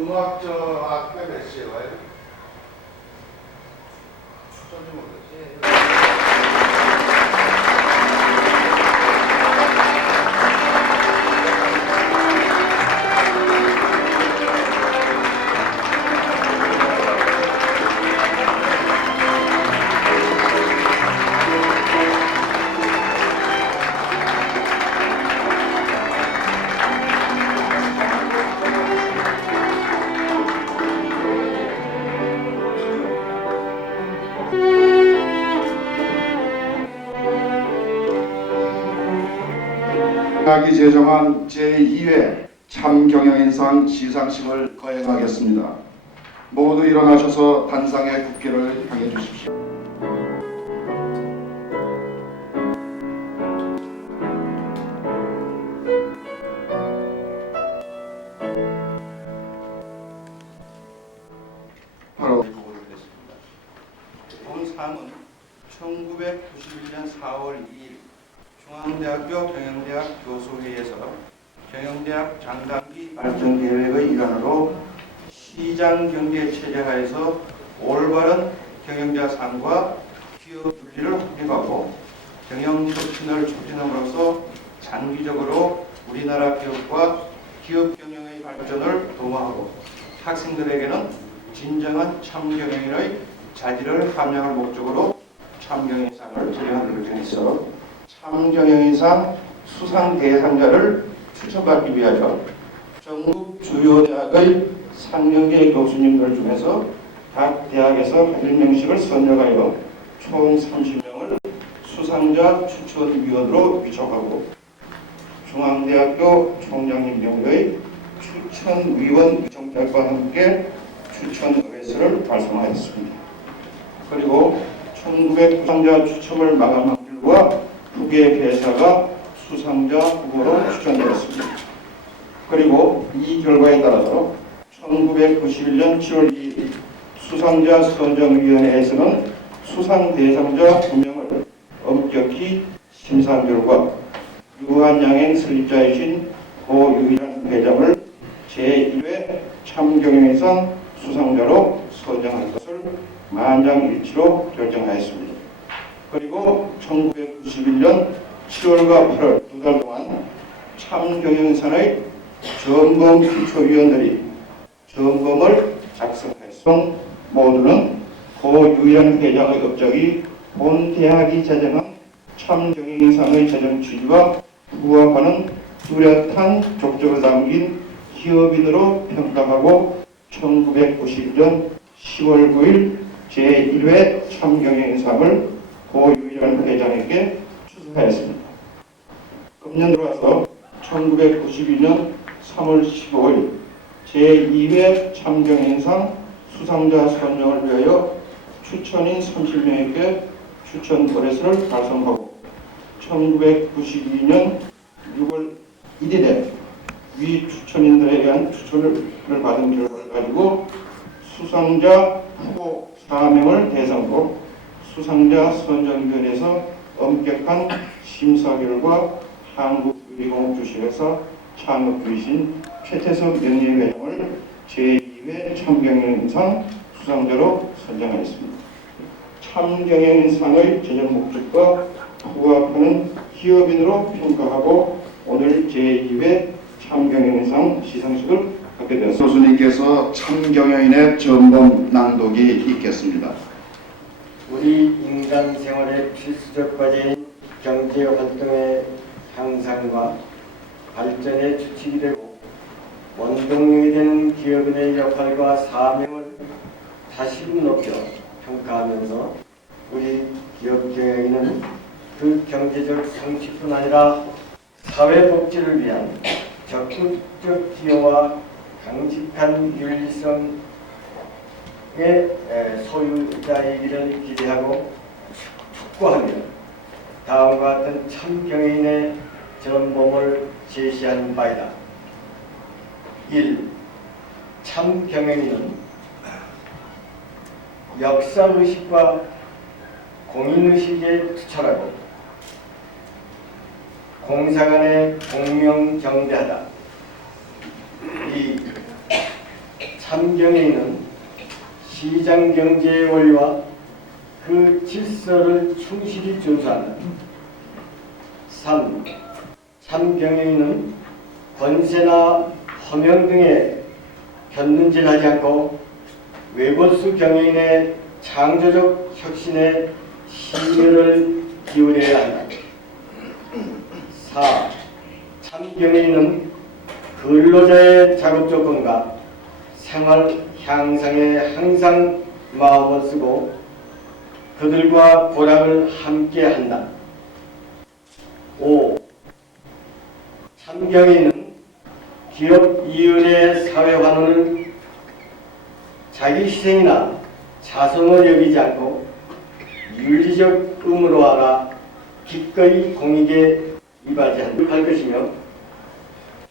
음악 저 학교 몇 시에 와요? 좀 모르겠지. 각이 제정한 제2회 참경영인상 시상식을 거행하겠습니다. 모두 일어나셔서 단상의 국기를 향해 주십시오. 바로 보고를 했습니다. 본 상은 1991년 4월 2일 중앙대학교 경영대학 교수회의에서 경영대학 장단기 발전계획의 일환으로 시장경제체제하에서 올바른 경영자상과 기업 분리를 확립하고 경영혁신을 촉진함으로써 장기적으로 우리나라 기업과 기업 경영의 발전을 도모하고 학생들에게는 진정한 참경영인의 자질을 함양할 목적으로 참경영인상을 제정하기로 정해서 참경영인상 수상 대상자를 추천받기 위하여 전국 주요 대학의 상명계 교수님들 중에서 각 대학에서 일명씩을 선정하여 총 30명을 수상자 추천위원으로 위촉하고 중앙대학교 총장님 경우의 추천위원 위촉장과 함께 추천 의뢰서를 발송하였습니다. 그리고 1900 수상자 추첨을 마감한 결과 두 개 회사가 수상자 후보로 추천되었습니다. 그리고 이 결과에 따라서 1991년 7월 2일 수상자 선정위원회에서는 수상 대상자 2명을 엄격히 심사한 결과 유한양행 설립자이신 고유일한 회장을 제1회 참경영인상 수상자로 선정할 것을 만장일치로 결정하였습니다. 그리고 1991년 7월과 8월 두 달 동안 참경영인상의 점검 기초위원들이 점검을 작성했음 모두는 고유일한 회장의 업적이 본 대학이 제정한 참경영인상의 제정 취지와 부합하는 뚜렷한 족적을 담긴 기업인으로 평가하고 1991년 10월 9일 제1회 참경영인상을 고유일한 회장에게 추수하였습니다. 금년 들어와서 1992년 3월 15일 제2회 참경영인상 수상자 선정을 위하여 추천인 30명에게 추천 의뢰서를 발송하고 1992년 6월 1일에 위 추천인들에 의한 추천을 받은 결과를 가지고 수상자 후보 4명을 대상으로 수상자 선정위원회에서 엄격한 심사 결과 한국유리공업주식회사 창업주이신 최태석 명예회장을 제2회 참경영인상 수상자로 선정하였습니다. 참경영인상의 제정 목적과 부합하는 기업인으로 평가하고 오늘 제2회 참경영인상 시상식을 갖게 되었습니다. 교수님께서 참경영인의 전범 낭독이 있겠습니다. 우리 인간 생활의 필수적 과제인 경제 활동의 향상과 발전의 주축이 되고 원동력이 되는 기업인의 역할과 사명을 다시 높여 평가하면서 우리 기업 경영인은 그 경제적 성취뿐 아니라 사회 복지를 위한 적극적 기여와 강직한 윤리성의 소유자이기를 기대하고 촉구하며 다음과 같은 참경영인의 전범을 제시한 바이다. 1. 참경영인은 역사의식과 공인의식에 투철하고 공사 간에 공명정대하다. 2. 참경에는 시장 경제의 원리와 그 질서를 충실히 준수한다. 3. 참경영인은 권세나 허명 등에 견눈질하지 않고 외골수 경영인의 창조적 혁신에 심혈을 기울여야 한다. 4. 참경영인은 근로자의 작업 조건과 생활 향상에 항상 마음을 쓰고 그들과 고락을 함께 한다. 5. 참경인은 기업 이윤의 사회 환원을 자기 희생이나 자성을 여기지 않고 윤리적 의무로 알아 기꺼이 공익에 이바지할 것이며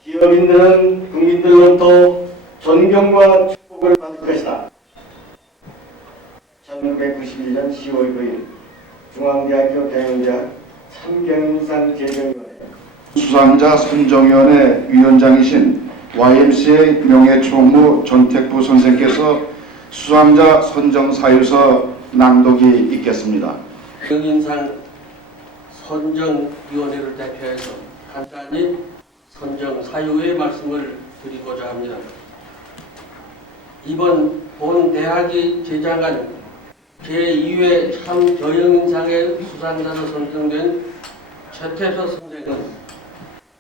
기업인들은 국민들로부터 존경과 축복을 받을 것이다. 1991년 10월 9일 중앙대학교 대학원대학 참경인상 제정위원회 수상자 선정위원회 위원장이신 YMCA 명예총무 전택부 선생께서 수상자 선정 사유서 낭독이 있겠습니다. 경인상 선정위원회를 대표해서 간단히 선정 사유의 말씀을 드리고자 합니다. 이번 본 대학이 제정한 제2회 참경영인상의 수상자로 선정된 최태서 선생은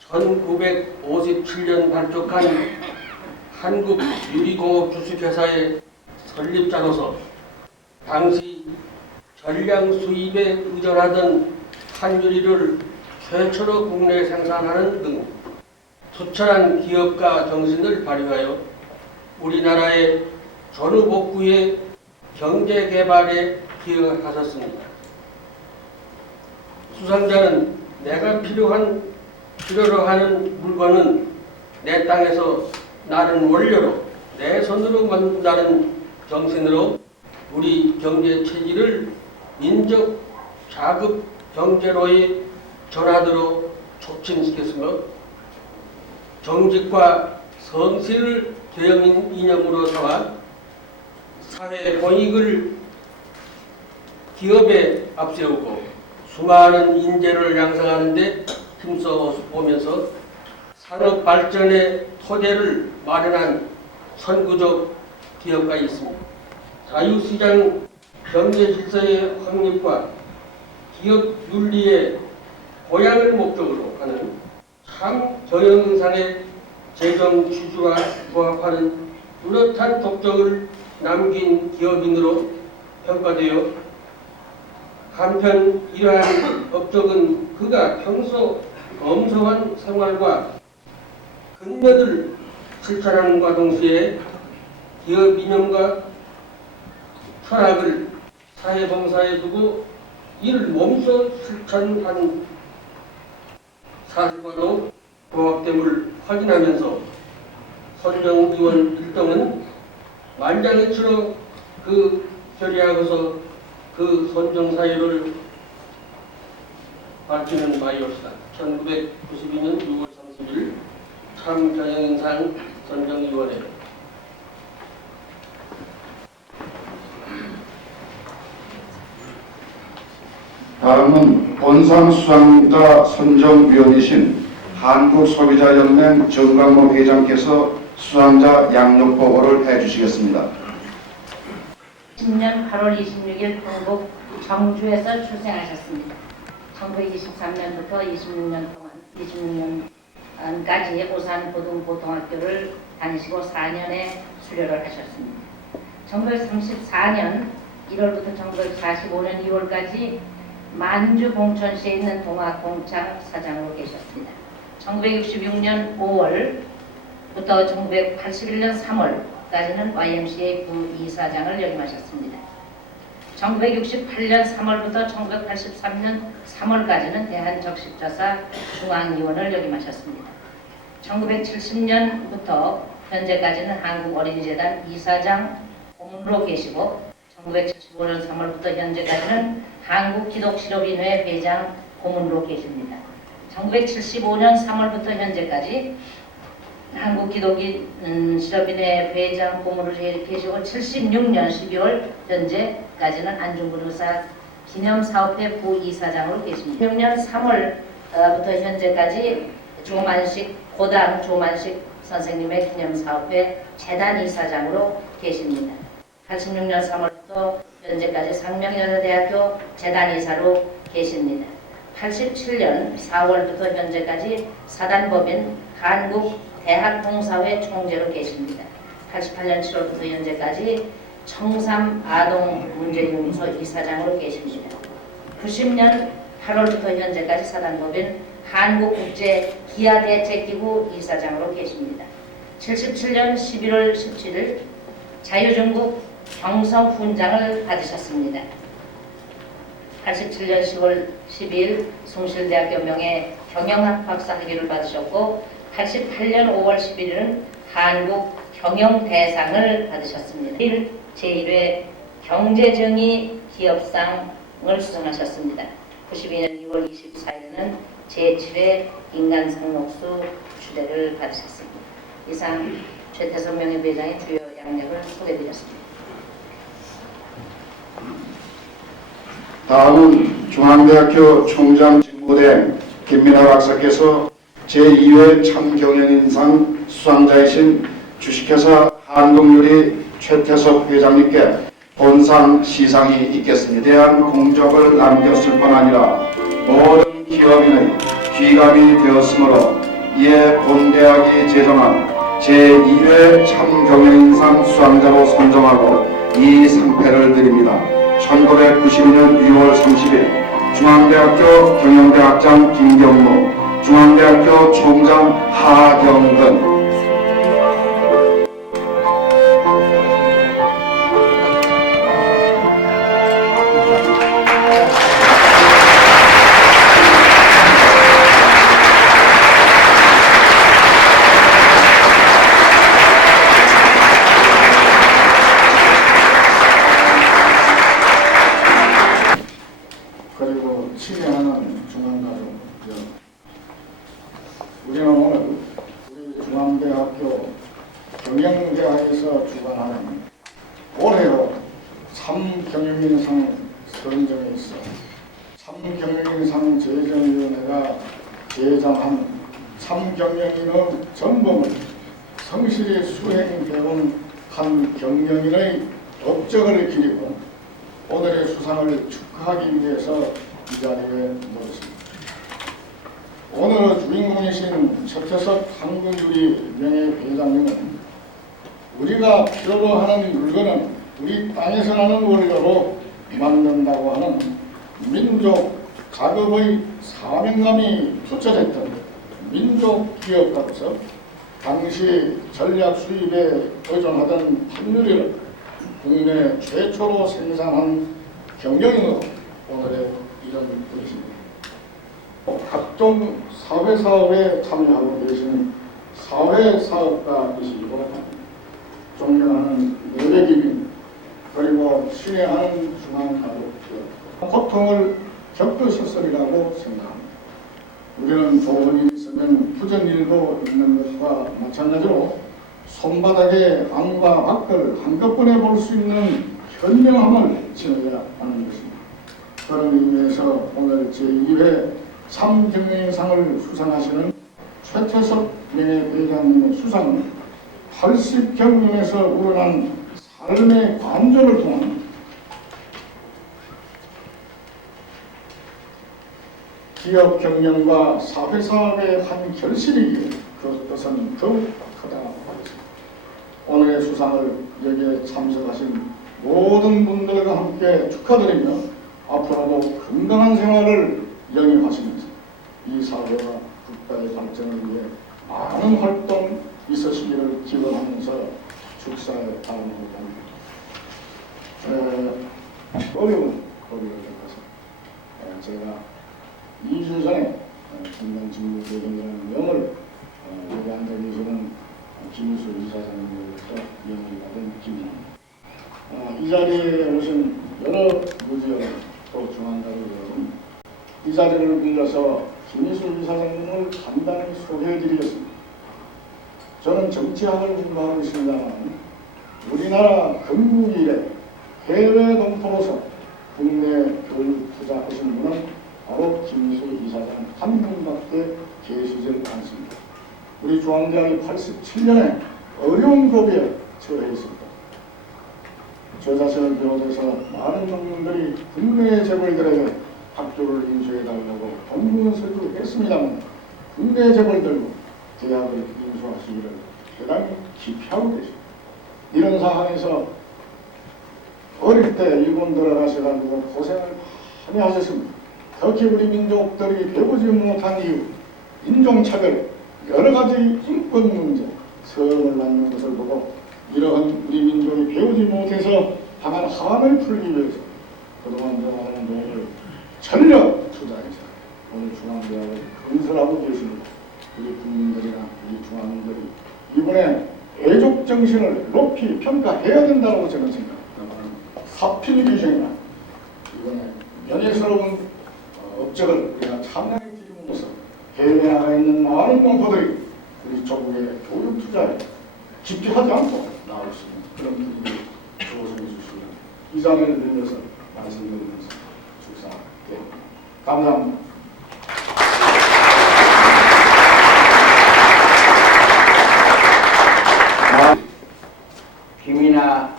1957년 발족한 한국유리공업 주식회사의 설립자로서 당시 전량 수입에 의존하던 한유리를 최초로 국내에 생산하는 등 투철한 기업가 정신을 발휘하여 우리나라의 전후복구의 경제개발에 기여하셨습니다. 수상자는 내가 필요로 하는 물건은 내 땅에서 나는 원료로 내 손으로 만든다는 정신으로 우리 경제 체질을 민족 자급 경제로의 전환으로 촉진시켰으며 정직과 성실을 경영 이념으로 삼아 사회 공익을 기업에 앞세우고 수많은 인재를 양성하는 데 힘써 오면서 산업 발전의 토대를 마련한 선구적 기업가 있습니다. 자유시장 경제 질서의 확립과 기업 윤리의 보양을 목적으로 하는 참 경영상의 재정 취지와 부합하는 뚜렷한 족적을 남긴 기업인으로 평가되어 한편 이러한 업적은 그가 평소 검소한 생활과 근면을 실천하는과 동시에 기업 이념과 철학을 사회봉사에 두고 이를 몸소 실천한 사실과도 부합됨을 확인하면서 선정위원 일동은 만장일치로 그 결의하고서 그 선정 사유를 밝히는 바이옵시다. 1992년 6월 30일 참경영인상 선정위원회. 다음은 본상 수상자 선정위원이신 한국소비자연맹 정광모 회장께서 수상자 양력 보고를 해주시겠습니다. 10년 8월 26일 경북 정주에서 출생하셨습니다. 1923년부터 26년까지 오산 고등고등학교를 다니시고 4년의 수료를 하셨습니다. 1934년 1월부터 1945년 2월까지 만주 봉천시에 있는 동아공창 사장으로 계셨습니다. 1966년 5월부터 1981년 3월까지는 YMCA 부이사장을 역임하셨습니다. 1968년 3월부터 1983년 3월까지는 대한적십자사 중앙위원을 역임하셨습니다. 1970년부터 현재까지는 한국어린이재단 이사장 고문으로 계시고 1975년 3월부터 현재까지는 한국기독실업인회 회장 고문으로 계십니다. 1975년 3월부터 현재까지 한국기독실업인회 회장 고문을 계시고 76년 12월 현재까지는 안중근 의사 기념사업회 부이사장으로 계십니다. 16년 3월부터 현재까지 고당 조만식 선생님의 기념사업회 재단 이사장으로 계십니다. 86년 3월부터 현재까지 상명여자대학교 재단 이사로 계십니다. 87년 4월부터 현재까지 사단법인 한국대학봉사회 총재로 계십니다. 88년 7월부터 현재까지 청삼 아동문제연구소 이사장으로 계십니다. 90년 8월부터 현재까지 사단법인 한국국제기아대책기구 이사장으로 계십니다. 77년 11월 17일 자유중국 경성훈장을 받으셨습니다. 87년 10월 12일 숭실대학교 명예 경영학 박사 학위를 받으셨고 88년 5월 11일은 한국 경영대상을 받으셨습니다. 제1회 경제정의 기업상을 수상하셨습니다. 92년 2월 24일에는 제7회 인간상록수 주대를 받으셨습니다. 이상 최태선 명예회장의 주요 양력을 소개드렸습니다. 다음은 중앙대학교 총장 직무대행 김민하 박사께서 제2회 참경영인상 수상자이신 주식회사 한국유리 최태섭 회장님께 본상 시상이 있겠습니다. 대한 공적을 남겼을 뿐 아니라 모든 기업인의 귀감이 되었으므로 이에 본대학이 제정한 제2회 참경영인상 수상자로 선정하고 이 상패를 드립니다. 1992년 6월 30일 중앙대학교 경영대학장 김경무, 중앙대학교 총장 하경근. 그리고 친애하는 중앙가족 우리는 오늘 우리 중앙대학교 경영대학에서 주관하는 올해로 참경영인상 선정에 있어 참경영인상 제정위원회가 제정한 참경영인의 전범을 성실히 수행해온 한 경영인의 업적을 기리고 오늘의 수상을 축하하기 위해서 이 자리에 모였습니다. 오늘의 주인공이신 최태섭 한국유리 명예회장님은 우리가 필요로 하는 물건은 우리 땅에서 나는 원료로 만든다고 하는 민족 작업의 사명감이 투철했던 민족 기업가로서 당시 전략 수입에 의존하던 판유리를 국내 최초로 생산한 경영인으로 오늘의 이런 분이십니다. 각종 사회사업에 참여하고 계신 사회사업가이시고 존경하는 내외기민 그리고 신뢰하는 중앙가족들 고통을 겪으셨으리라고 생각합니다. 우리는 좋은 일이 있으면 부전 일도 있는 것과 마찬가지로 손바닥에 안과 밖을 한꺼번에 볼 수 있는 현명함을 지녀야 하는 것입니다. 그런 의미에서 오늘 제2회 참경영인상을 수상하시는 최태섭 명예회장님의 수상은 80경륜에서 우러난 삶의 관조를 통한 기업 경영과 사회사업의 한 결실이기에 그 뜻은 더욱 크다고 하겠습니다. 오늘의 수상을 여기에 참석하신 모든 분들과 함께 축하드리며 앞으로도 건강한 생활을 영위하시면서 이 사회와 국가의 발전을 위해 많은 활동 있으시기를 기원하면서 축사에 다음으로 어려운 고비를 겪어서 제가 2주 전에 중간 직무대행이라는 명을 여기 앉아 계시는 김유수 이사장님으로부터 명을 받은 김입니다. 이 자리에 오신 여러 무지역 또 중앙가족 여러분, 이 자리를 빌려서 김유수 이사장님을 간단히 소개해드리겠습니다. 저는 정치학을 공부하고 있습니다만 우리나라 건국 이래 해외 동포로서 국내 교육 투자하신 분은 바로 김수 이사장 한 분밖에 계시질 않습니다. 우리 중앙대학이 87년에 어려운 고비에 처해 있습니다. 저 자신을 비롯해서 많은 농민들이 국내의 재벌들에게 학교를 인수해달라고 동분서주를 했습니다만 국내의 재벌들도 대학을 인수하시기를 대단히 기피하고 계십니다. 이런 상황에서 어릴 때 일본 들어가셔가지고 고생을 많이 하셨습니다. 특히 우리 민족들이 배우지 못한 이유, 인종차별, 여러 가지 인권 문제, 서열을 낳는 것을 보고 이러한 우리 민족이 배우지 못해서 다만 한을 풀기 위해서 그동안 저하는 돈을 전력 투자해서 오늘 중앙대학을 건설하고 계십니다. 우리 국민들이나 우리 중앙인들이 이번에 애족 정신을 높이 평가해야 된다고 저는 생각합니다. 사필비생이나 이번에 연예스러운 업적을 우리가 참여해 드림으로써 해외에 나가 있는 많은 농부들이 우리 조국의 교육 투자에 기피하지 않고 나올 수 있는 그런 분위기를 조성해 주시면 이 자리를 빌려서 말씀드리면서 축사드립니다. 감사합니다. 김이나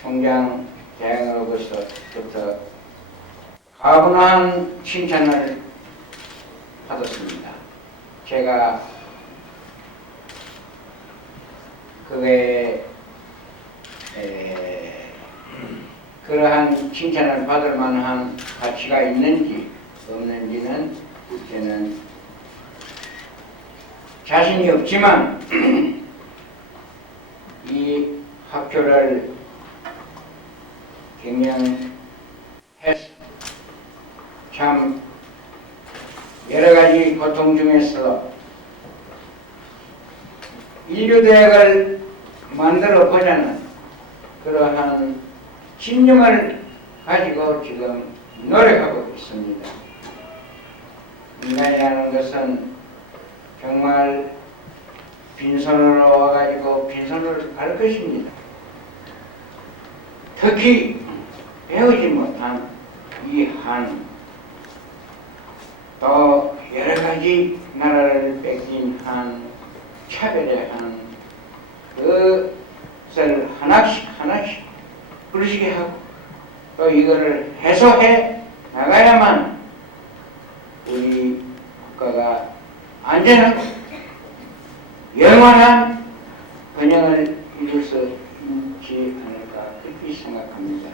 총장 대행으로부터 가분한 칭찬을 받았습니다. 제가 그에 그러한 칭찬을 받을 만한 가치가 있는지 없는지는 저는 자신이 없지만 이 학교를 경영해서 참 여러 가지 고통 중에서 인류대학을 만들어 보자는 그러한 신념을 가지고 지금 노력하고 있습니다. 인간이라는 것은 정말 빈손으로 와가지고 빈손을 갈 것입니다. 특히 배우지 못한 이 한, 또 여러 가지 나라를 뺏긴 한, 차별의 한, 그것을 하나씩 부르시게 하고 또 이거를 해소해 나가야만 우리 국가가 안전하고 영원한 번영을 이룰 수 있지 않을까 그렇게 생각합니다.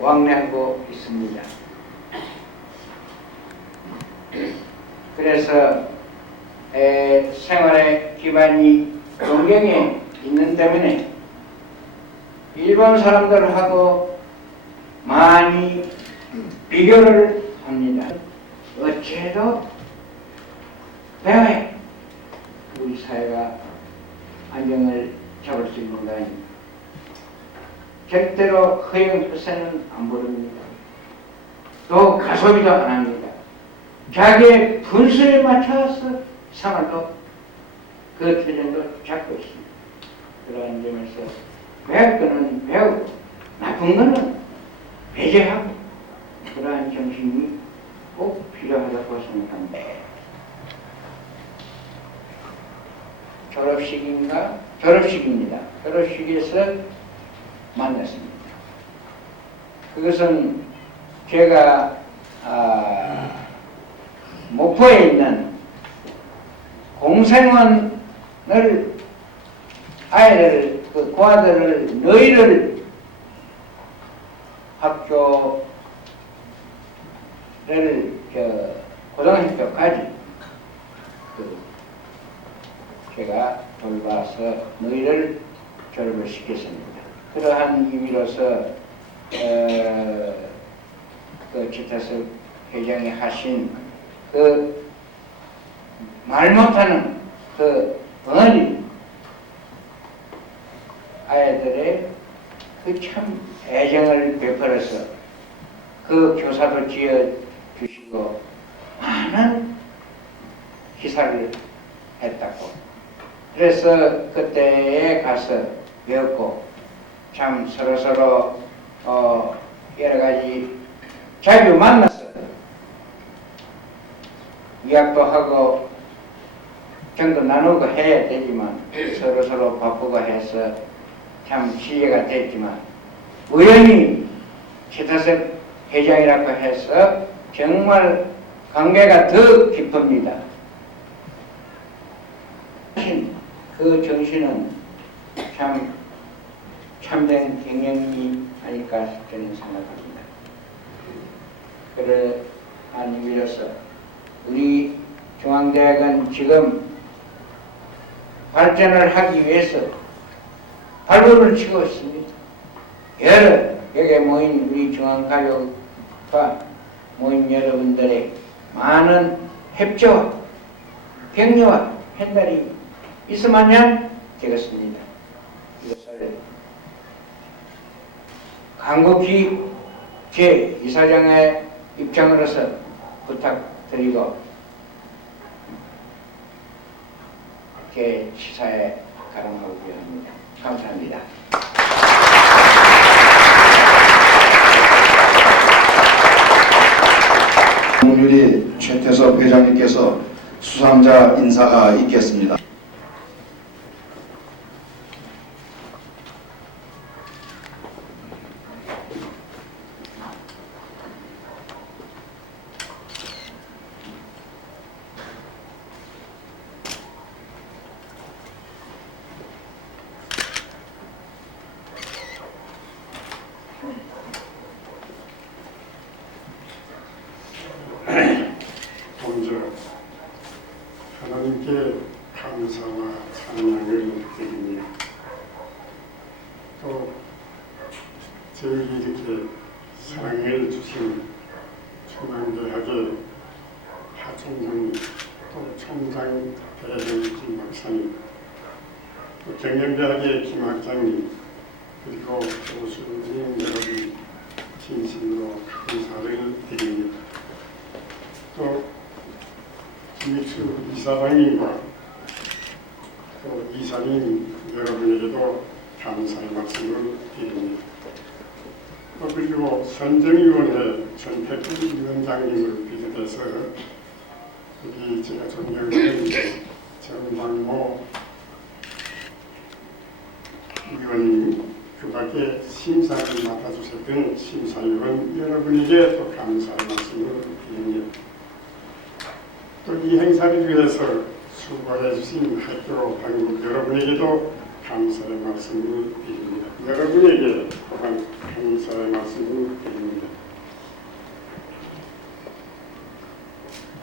왕래하고 있습니다. 그래서 생활의 기반이 동경에 있는 때문에 일본 사람들하고 많이 비교를 합니다. 어째도 배워야 우리 사회가 안정을 잡을 수 있는 거 아닙니까? 절대로 허영허세는 안 부릅니다. 또 가소비도 안 합니다. 자기의 분수에 맞춰서 생활도 그 태전도 잡고 있습니다. 그러한 점에서 배울 거는 배우고 나쁜 거는 배제하고 그러한 정신이 꼭 필요하다고 생각합니다. 졸업식입니다. 졸업식에서 만났습니다. 그것은 제가 목포에 있는 공생원을 아이를 그 아들을 너희를 학교를 고등학교까지 제가 돌봐서 너희를 졸업을 시켰습니다. 그러한 의미로서 그 최태석 회장이 하신 그 말 못하는 그 어린 아이들의 그 참 애정을 베풀어서 그 교사도 지어 주시고 많은 기사를 그래서 그때에 가서 배웠고 참 서로 여러 가지 자주 만나서 이야기도 하고 정도 나누고 해야 되지만 서로 바쁘고 해서 참 시기가 됐지만 우연히 최타섭 회장이라고 해서 정말 관계가 더 깊습니다. 그 정신은 참 참된 경영이 아닐까 저는 생각합니다. 그러한 의미로서 우리 중앙대학은 지금 발전을 하기 위해서 발버둥을 치고 있습니다. 여기에 모인 우리 중앙가족과 모인 여러분들의 많은 협조와 격려와 hen달이 있어야만 되겠습니다. 이것을 간곡히 제 이사장의 입장으로서 부탁드리고 제 시사에 가름하고자 합니다. 감사합니다. 동률이 최태섭 회장님께서 수상자 인사가 있겠습니다. 먼저 하나님께 감사와 찬양을 드립니다. 또 저에게 이렇게 사랑을 주신 중앙대학의 하종훈 또 총장 배현진 박사님, 또 경영대학의 김학장님, 그리고 교수님 여러분 진심으로 감사를 드립니다. 또 김익수 이사장님과 또 이사님 여러분에게도 감사의 말씀을 드립니다. 또 그리고 선정위원회 전태준 위원장님을 비롯해서 여기 제가 존경하는 정광모 위원님, 그 밖에 심사를 맡아주셨던 심사위원 여러분에게 또 감사의 말씀을 드립니다. 또 이 행사를 위해서 수고해 주신 학교 당국 여러분에게도 감사의 말씀을 드립니다. 여러분에게 또한 감사의 말씀을 드립니다.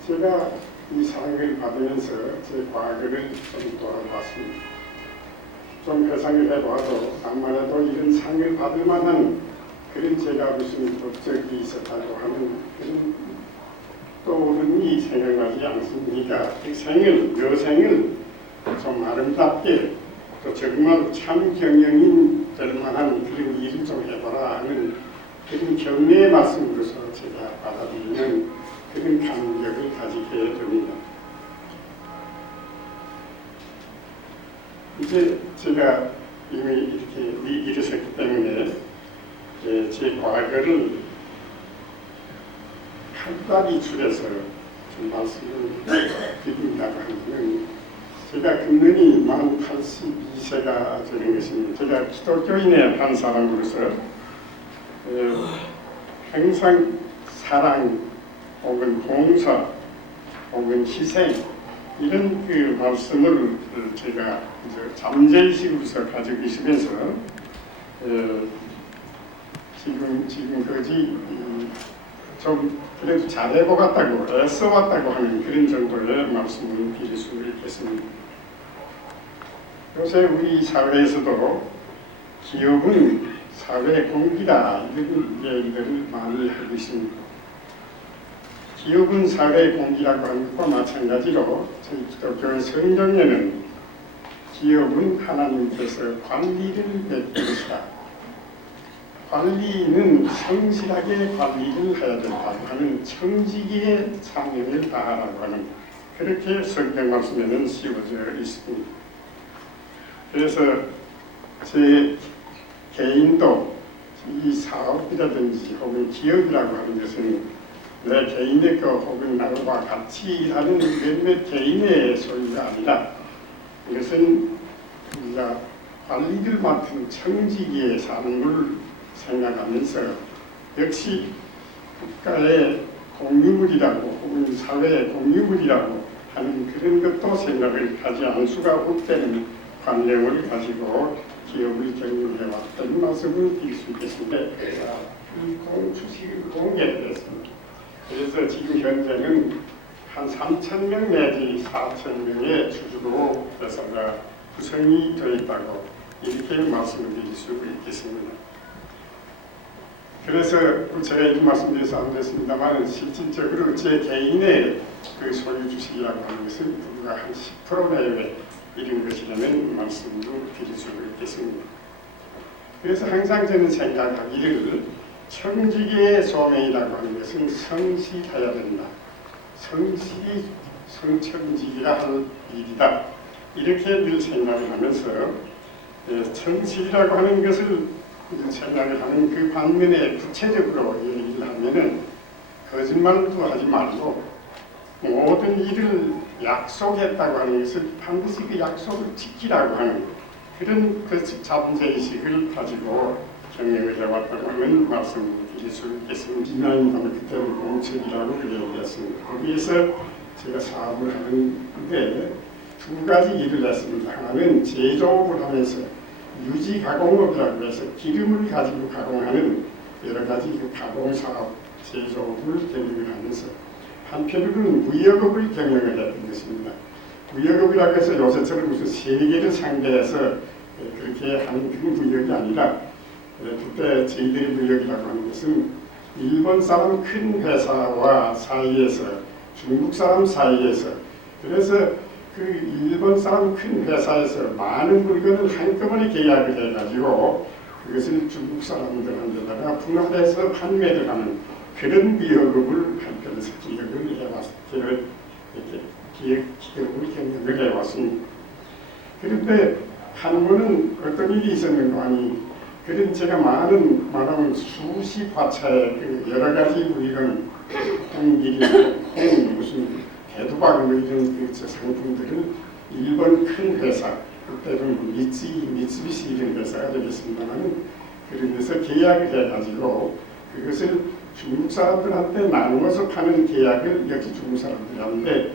제가 이 상을 받으면서 제 과거를 좀 돌아봤습니다. 좀 회상을 해봐도 암만 해도 이런 상을 받을 만한 그런 제가 무슨 법적이 있었다고 하는 그런 떠오르니 생각나지 않습니까? 그 생을, 여생을 좀 아름답게 또 정말 참 경영인 될 만한 그런 일을 좀 해봐라 하는 그런 격려의 말씀으로서 제가 받아들이는 그런 감격을 가지게 됩니다. 이제 제가 이미 이렇게 일어섰기 때문에 제 과거를 간단히 줄여서 좀 말씀을 드린다고 하면 제가 금년이 만 82세가 되는 것입니다. 제가 기독교인의 한 사람으로서 항상 사랑 혹은 봉사 혹은 희생 이런 그 말씀을 제가 잠재의식으로서 가지고 있으면서 지금까지 좀 그래도 잘해보았다고 애써왔다고 하는 그런 정도의 말씀을 드릴 수 있겠습니다. 요새 우리 사회에서도 기업은 사회 공기다 이런 얘기들을 많이 하고 있습니다. 기업은 사회 공기라고 하는 것과 마찬가지로 저희 기독교의 성경에는 기업은 하나님께서 관리를 베푸시다. 관리는 성실하게 관리를 해야 된다고 하는 청지기의 사명을 다하라고 하는 그렇게 성경 말씀에는 씌워져 있습니다. 그래서 제 개인도 이 사업이라든지 혹은 기업이라고 하는 것은 내 개인의 것 혹은 나와 같이 일하는 몇몇 개인의 소유가 아니라 이것은 우리가 관리를 맡은 청지기의 삶을 생각하면서 역시 국가의 공유물이라고 혹은 사회의 공유물이라고 하는 그런 것도 생각을 하지 않을 수가 없다는 관념을 가지고 기업을 경영해왔다는 말씀을 드릴 수 있겠습니다. 이 주식을 공개했습니다. 그래서 지금 현재는 한 3,000명 내지 4,000명의 주주로 회사가 구성이 되어 있다고 이렇게 말씀을 드릴 수 있겠습니다. 그래서 제가 이 말씀드려서 안 됐습니다만 실질적으로 제 개인의 그 소유 주식이라고 하는 것은 부부가 한 10% 내외 이런 것이라는 말씀도 드릴 수 있겠습니다. 그래서 항상 저는 생각하기를 청지기의 소명이라고 하는 것은 성실해야 된다. 성실이 성청지기가 할 일이다. 이렇게 늘 생각을 하면서 성실이라고 하는 것을 생각을 하는 그 반면에 구체적으로 얘기를 하면은 거짓말도 하지 말고 모든 일을 약속했다고 하는 것을 반드시 그 약속을 지키라고 하는 그런 그 자본주의식을 가지고 경영을 해왔다고 하는 말씀을 드릴 수 있겠습니다. 지난 그때는 공책이라고 얘기했습니다. 거기에서 제가 사업을 하는데 두 가지 일을 했습니다. 하나는 제조업을 하면서 유지 가공업이라고 해서 기름을 가지고 가공하는 여러 가지 그 가공사업, 제조업을 경영을 하면서 한편으로는 무역업을 경영을 했던 것입니다. 무역업이라고 해서 요새처럼 무슨 세계를 상대해서 그렇게 하는 그런 무역이 아니라 그때 저희들의 무역이라고 하는 것은 일본 사람 큰 회사와 사이에서 중국 사람 사이에서 그래서 그 일본 사람 큰 회사에서 많은 물건을 한꺼번에 계약을 해가지고 그것을 중국 사람들한테다가 분할해서 판매를 하는 그런 무역업을 한편에서 기업을 해왔을 기업을 경영을 해왔습니다. 그런데 한 번은 어떤 일이 있었는가 하니 그런 제가 말하면 수십 화차의 그 여러 가지 물건 홍길이 홍 무슨 대두박 뭐 이런 그 상품들을 일본 큰 회사 그때는 미쓰비시 이런 회사가 되겠습니다만 그런 데서 계약을 해가지고 그것을 중국 사람들한테 나누어서 파는 계약을 역시 중국 사람들한테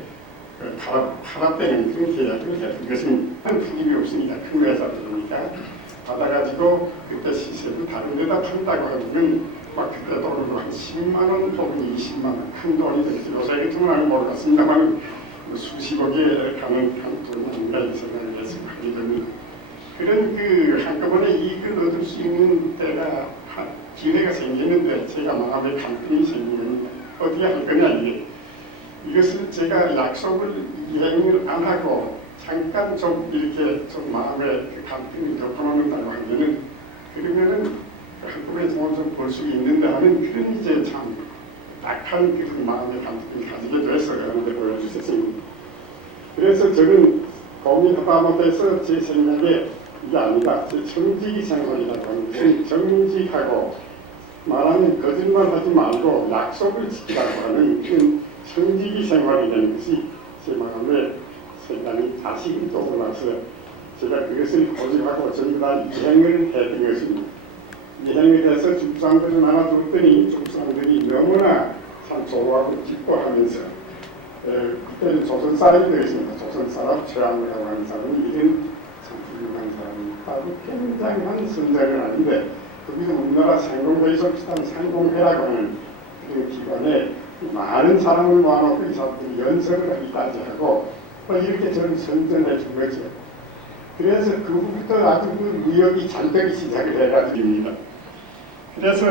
팔았다는 그런 계약을 했던 것은 풀림이 없으니까 큰 회사들이니까 받아가지고 그때 시세도 다른 데다 판다고 하면 막 그때도 한 10만 원 혹은 20만 원 큰 돈이 되겠죠. 요새 같은 건 모르겠습니다만 수십억에 가는 돈이 아닌가 이 생각을 해서 하게 됩니다. 그런 그 한꺼번에 이익을 얻을 수 있는 때가 기회가 생기는데 제가 마음에 감동이 생기면 어떻게 할 거냐 이것을 제가 약속을 이행을 안 하고 잠깐 좀 이렇게 좀 마음에 그 감동이 덮어놓는다고 하면은 그러면은 한꺼번에 좀 볼 수 있는데 하는 그런 이제 참 약한 그 마음의 감동을 가지게 돼서 그런데 보여주셨습니다. 그래서 저는 고민하다 못해서 제 생각에 이게 아니다. 제 정직이 생활이라고 하는 것은 정직하고 말하는 거짓말하지 말고 약속을 지키라고 하는 그 정직이 생활이라는 것이 제 마음에 상당히 다시금 떠올라서 제가 그것을 고집하고 전부 다 이행을 했던 것입니다. 이행을 해서 중국 사람들을 나눠줬더니 중국 사람들이 너무나 참 좋아하고 기뻐하면서 그때는 조선 사람이 되겠습니다. 조선 사람 최양무라고 하는 사람이 이런 참 훌륭한 사람이 굉장한 선장은 아닌데 거기서 우리나라 상공회의소 비슷한 상공회라고 하는 그 기관에 많은 사람을 모아놓고 이 사람들이 연설을 하기까지 하고 이렇게 저를 선전해 준 거죠. 그래서 그 후부터 아주 그 무역이 잔뜩 시작을 해가지고입니다. 그래서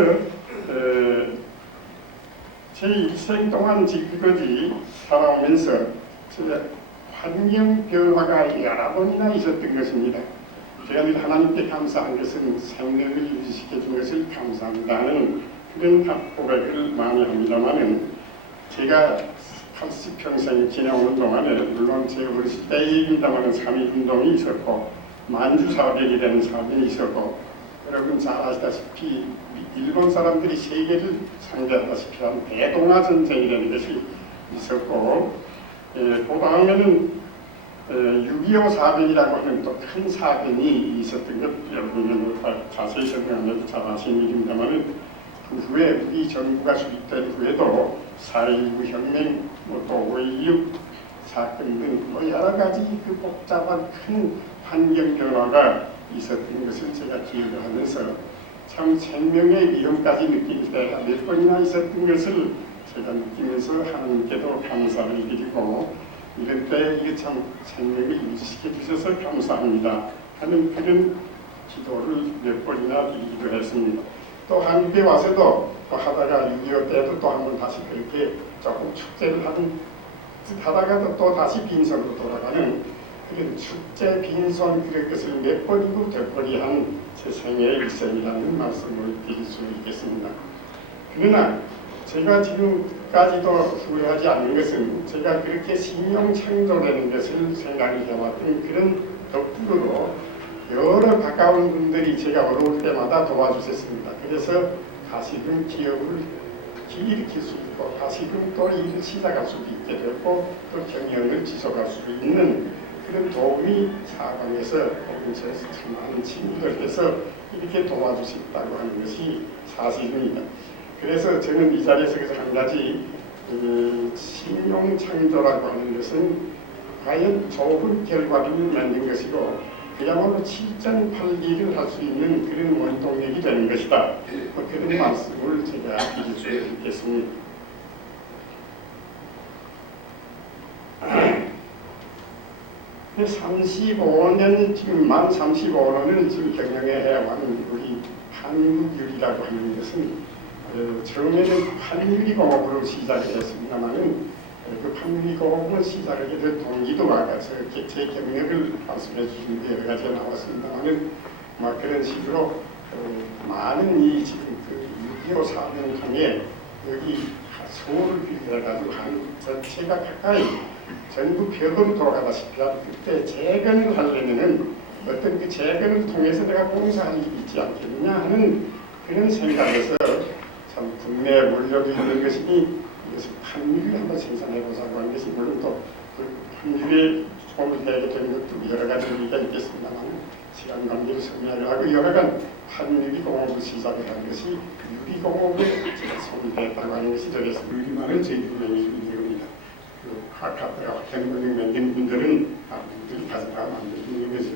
제 일생 동안 지금까지 살아오면서 환경 변화가 여러 번이나 있었던 것입니다. 제가 늘 하나님께 감사한 것은 생명을 유지시켜 준 것을 감사한다는 그런 고백을 많이 합니다만은 제가 80평생 지내오는 동안에 물론 제 어렸을 때입니다만은 3.1운동이 있었고 만주 사변이라는 사변이 있었고, 여러분 잘 아시다시피 일본 사람들이 세계를 상대하다시피 한 대동아 전쟁이라는 것이 있었고, 그 다음에는 6.25 사변이라고 하는 또 큰 사변이 있었던 것 여러분은 자세히 설명 안 해도 잘 아시는 일입니다만은 그 후에 우리 정부가 수립된 후에도 4.19 혁명, 또 5.16 사건 등 여러 가지 그 복잡한 큰 환경 변화가 있었던 것을 제가 기억을 하면서 참 생명의 위험까지 느낄 때가 몇 번이나 있었던 것을 제가 느끼면서 하나님께도 감사를 드리고 이럴 때 이게 참 생명을 유지시켜 주셔서 감사합니다 하는 그런 기도를 몇 번이나 드리기도 했습니다. 또 한국에 와서도 또 하다가 6.25 때도 또 한 번 다시 그렇게 조금 축제를 하다가도 또 다시 빈손으로 돌아가는 그런 축제 빈손 그런 것을 몇 번이고 되풀이한 제 생애의 일생이라는 말씀을 드릴 수 있겠습니다. 그러나 제가 지금까지도 후회하지 않는 것은 제가 그렇게 신용창조라는 것을 생각을 해왔던 그런 덕분으로 여러 가까운 분들이 제가 어려울 때마다 도와주셨습니다. 그래서 다시금 기업을 일으킬 수 있고 다시금 또 일을 시작할 수도 있게 되고 또 경영을 지속할 수 있는 그런 도움이 사방에서 근처에서 참 많은 친구들 해서 이렇게 도와주셨다고 하는 것이 사실입니다. 그래서 저는 이 자리에서 한 가지 신용창조라고 하는 것은 과연 좋은 결과를 만든 것이고 그야말로 7.8기를 할 수 있는 그런 원동력이 되는 것이다. 그런 말씀을 제가 드릴 수 있겠습니다. 그 35년 지금 만 35년을 지금 경영해와는 우리 한국유리라고 하는 것은 처음에는 한유리공업으로 시작을 했습니다만은 그 판유리공업을 시작하게 된 동기도 아까 제 경력을 말씀해 주신 데 여러 가지가 나왔습니다만은 그런 식으로 많은 이 지금 그 6.25 사변을 통해 여기 서울을 비롯해가지고 한 전체가 가까이 전부 벽으로 돌아가다시피 그때 재건을 하려면은 어떤 그 재건을 통해서 내가 봉사할 일이 있지 않겠느냐 하는 그런 생각에서 참 국내에 몰려도 있는 것이니 이것을 판유리 한번 생산해보자고 하는 것이 물론 또 그 판유리에 도움을 되게 되는 것도 여러 가지 의미가 있겠습니다만 시간 관계를 설명을 하고 여러간 판유리 공업을 시작을 한 것이 유리공업에 제가 손이 됐다고 하는 것이 되겠습니다. 유리만은 저희 분명히 유리입니다. 그 화학행동력 만든 분들은 분들이 가져가 만드는 것이죠.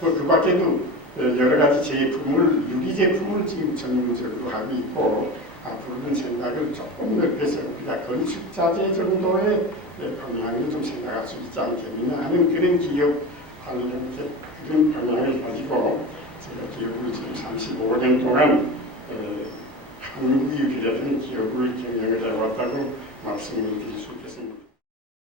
그 밖에도 여러 가지 제품을 유리 제품을 지금 전문적으로 하고 있고 앞으로는 생각을 조금 넓혀서 우리가 건축자재 정도의 방향을 좀 생각할 수 있지 않겠느냐 하는 그런 기업 관련 그런 방향을 가지고 제가 기업을 지금 35년 동안 한국유리라는 기업을 경영을 해왔다고 말씀을 드릴 수 있습니다.